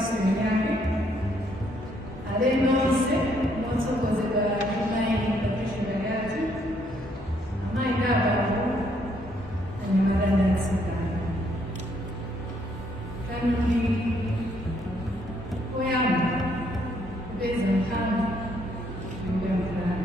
seminari, alle nozze, non so cose da mai capisci ragazzi, mai davano andiamo ad all'università. Canoni, poi amo, pesano tanto, dobbiamo fare.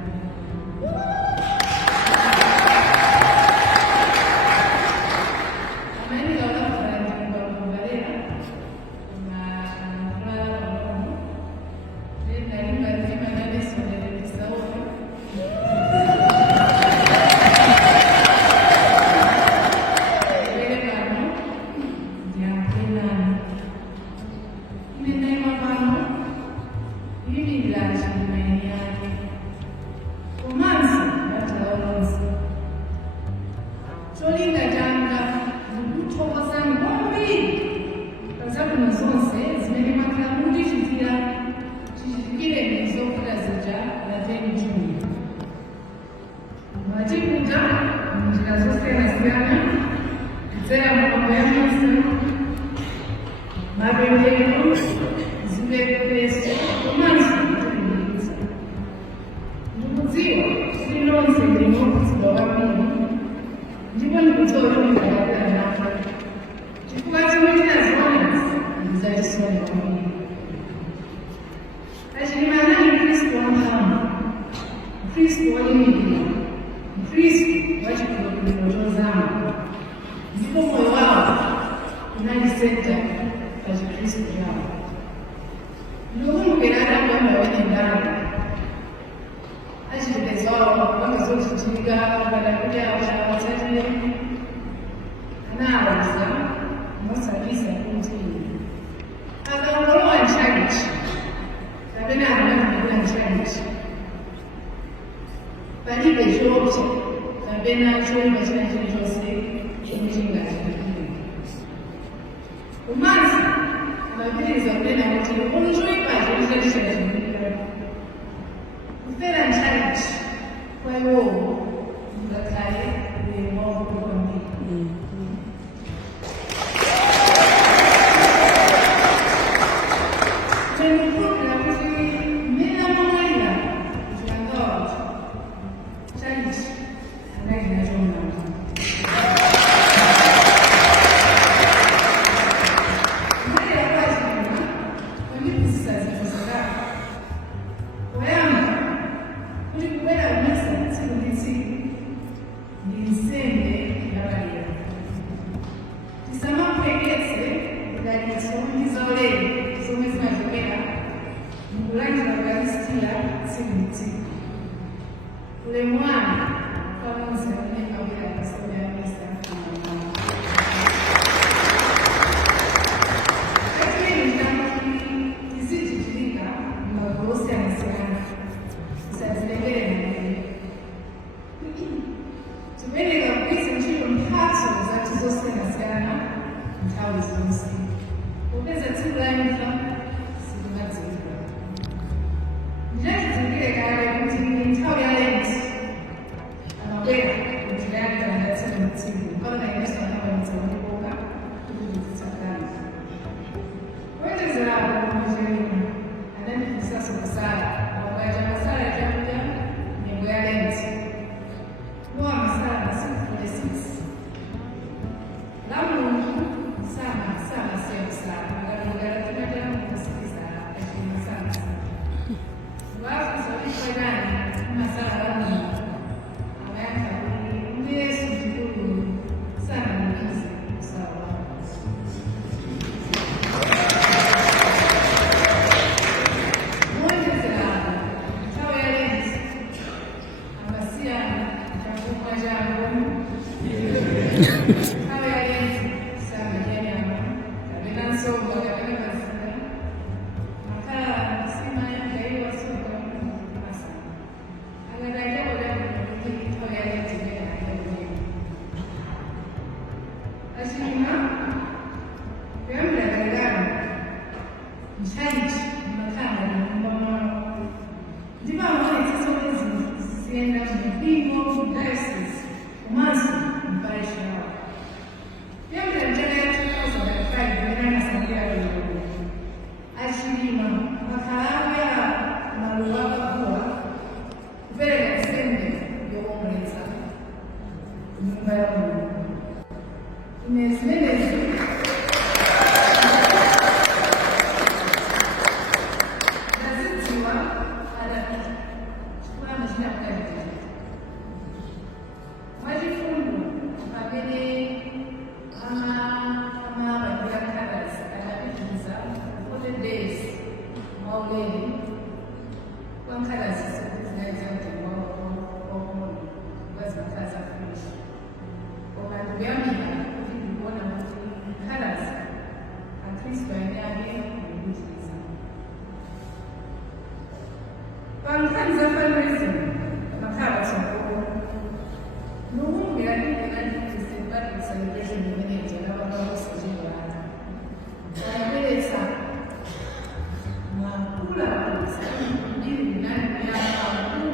Inezinenezi nazidziwa adapita chifukwa chinakudalira mwachifundo pamene amabadira kalasi adapitiriza 40 days mauleni wankalasi zinaiza mtengo wakuona wazimakaza kuishi wakati kuyambira kuti ndikuona kuti kalasi akristu aine ake kuyipitiriza pankhani za fundraising makhala patsogolo nokumbukira Patrick celebration imene ijakababa kusachibwana ayaperetsa makula ili ndinani kuyapa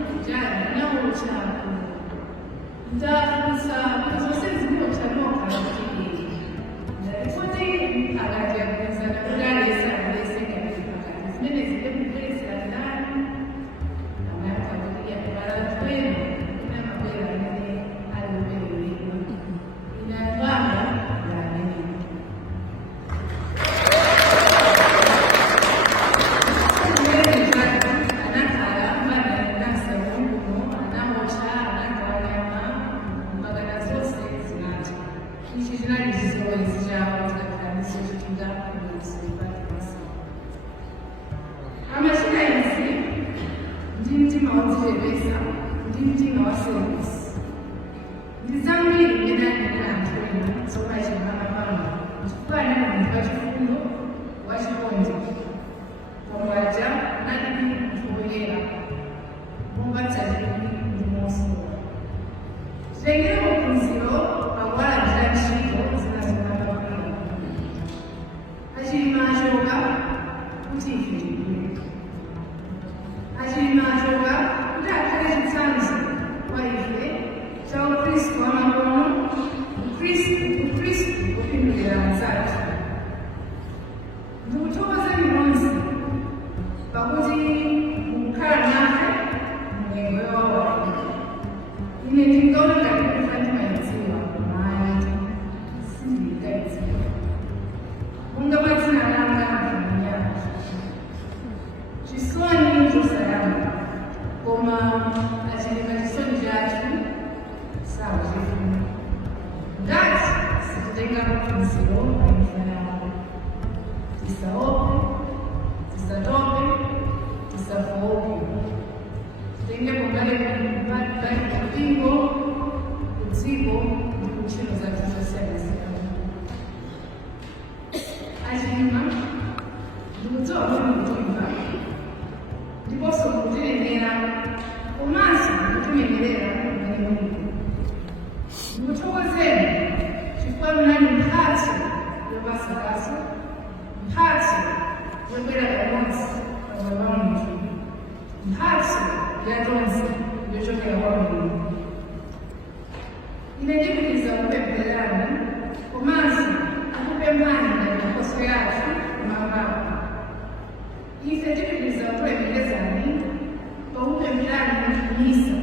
kujani nawochako ndafusa zonse zinochanoka lakini ndalipoti akati yakuenzana kudalesa kulesekati pakati zimene zile kuperesera ndani amayakabulia kubala twenu ina mabwera amene aliuperewekwa inavanga yanini Ndimtima ndimtima waservice ndizambiri ngenandikantoina sokachimamapama chifukwana muntu wachifundo wachikonde pamwaja nalipi mtuoyera mungatsalii ndimosowa titengere maphunziro akuwalandira ntchito zinazokapapira achilima achoka kuti ife tikule achilima achoka kuti akhale chitsanzo kwa ife cha ukristu wamakono ukristu kupindulira anzathu ndikuthokozani nonse pakuti mukukhala nafe mlengo wawo ine ndingaona ngati kufa ndimayidziwa mayi sindikayidziwa monga madzina langa amanyana chisoni chosayamba koma achilima chisoni chathu sawachifuna ngati sititenga maphunziro paimfa yawo tisaope tisatope tisafowope titenge pongale kupingo kudziko ndi kuntchito zathu zosiyanasiyana achilima ndikudziwa kuti mukutimva ndiponso mukutinenera komanso mukutimenyerera mmene muli ndikuthokozeni chifukwa munali mphatso yopasakaso mphatso yobwera pamodzi pamoyo wa munthu mphatso yatonse yochokera kwa Mulungu ine ndipitiriza kupemphererani komanso akupemphani ngati nkhoso yathu kumwambako ife tipitiriza kulemekezani pakupempherani misa